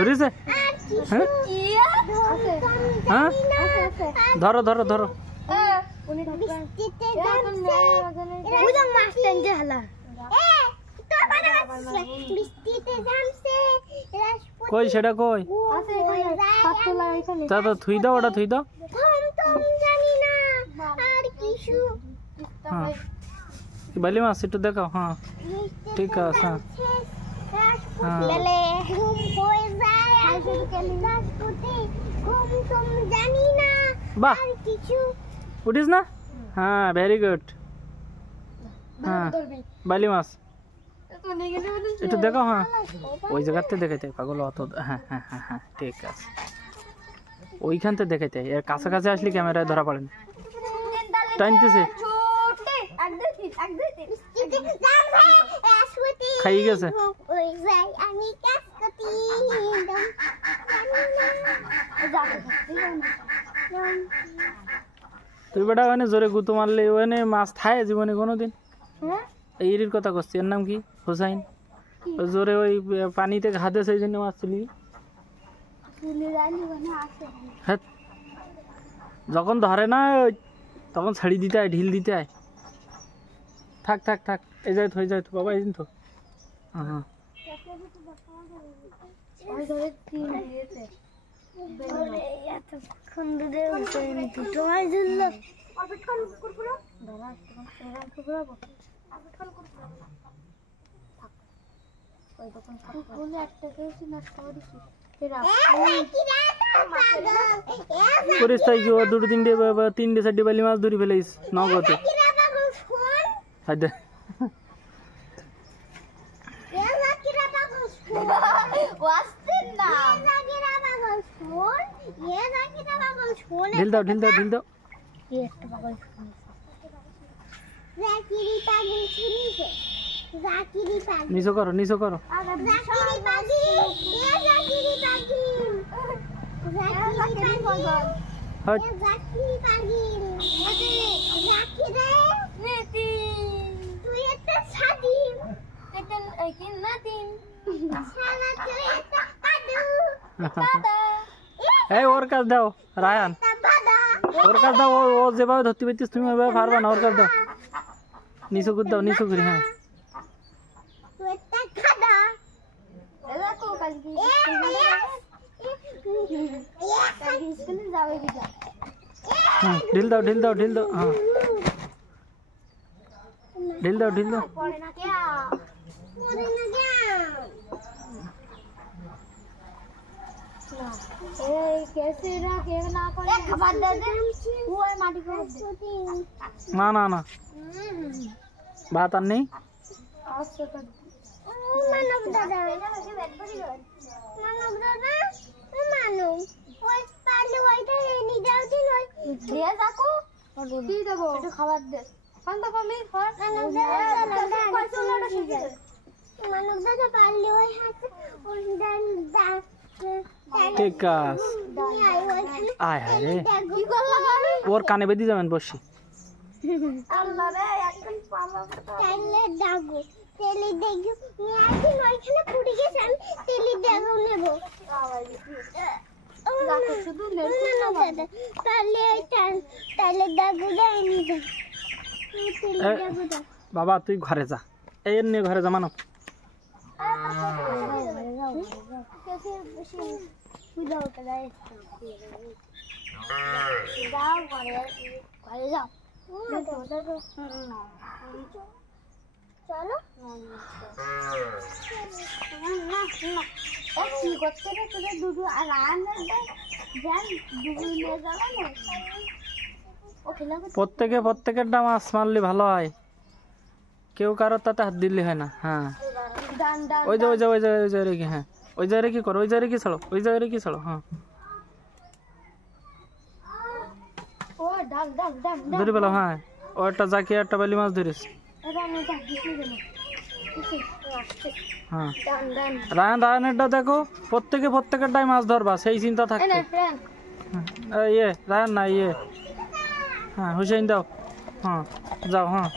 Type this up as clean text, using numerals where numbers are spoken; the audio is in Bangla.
ধরেছে? হ্যাঁ হ্যাঁ ধরো ধরো ধরো। কই সেটা কই? তা তো থুই দাও, ওটা থুই দাও। হ্যাঁ বালি মাছ একটু দেখাও। হ্যাঁ ঠিক আছে। হ্যাঁ বাহ উঠিস না? হ্যাঁ ভেরি গুড। হ্যাঁ বালি মাছ একটু দেখো। হ্যাঁ ওই জায়গাতে দেখাইতে পাগল অত। হ্যাঁ হ্যাঁ হ্যাঁ হ্যাঁ ঠিক আছে, ওইখানতে দেখাইতে। এর কাছাকাছি আসলে ক্যামেরায় ধরা পড়ে না। টাইনতেছে, খাই গেছে। তুই বেটা ওখানে জোরে গুতো মারলে ওখানে মাছ খায় জীবনে কোনোদিন? এইরির কথা করছি, এর নাম কি? হোসাইন। জোরে ওই পানিতে ঘাদে সেই জন্য মাছ তুলি। হ্যাঁ যখন ধরে না তখন ছাড়ি দিতে হয়, ঢিল দিতে হয়। থাক থাক থাক, এই যায় তো, হয়ে যায় তো বাবা, এই তো। হ্যাঁ করিস তাই কি? ও দুটো তিনটে চারটে বালি মাছ ধরে ফেলেছিস নগদে। ঢিল দাও ঢিল দাও ঢিল দাও। নিচো করো নিচো করো। এই ওর কাছ দাও রায়ান, ওর কাছ দাও। ও যেভাবে ধরতে পারতিস তুমি ওইভাবে পারবা না। ওর কাছ দাও, নিচু করে দাও, নিচু করে। হ্যাঁ ঢিল দাও ঢিল দাও ঢিল দাও। হ্যাঁ ঢিল দাও ঢিল দাও। না না না ভাত আর নেই। খাবার দে ঠিক আছে। আয় হায় রে, ওর কানে বেঁধে যাবেন বসি। বাবা তুই ঘরে যা, এর নিয়ে ঘরে যা। মানো প্রত্যেকেরটা মাছ মারলে ভালো হয়, কেউ কারোর তাতে হাত দিলে হয় না। হ্যাঁ ওই যে ওই যে ওই যে ওই জায়গায় রেখে। হ্যাঁ ওই জায়গায় রেখে করো, ওই জায়গায় রেখে ছাড়ো, ওই জায়গায় রেখে ছাড়ো। হ্যাঁ ধরে পেলাম। হ্যাঁ ও একটা জাকি একটা বালি মাছ ধরিস। হ্যাঁ রায়ানেরটা দেখো, প্রত্যেকেরটাই মাছ ধরবা, সেই চিন্তা থাকবে। ইয়ে রায়ান না ইয়ে। হ্যাঁ হুসেন দাও। হ্যাঁ যাও। হ্যাঁ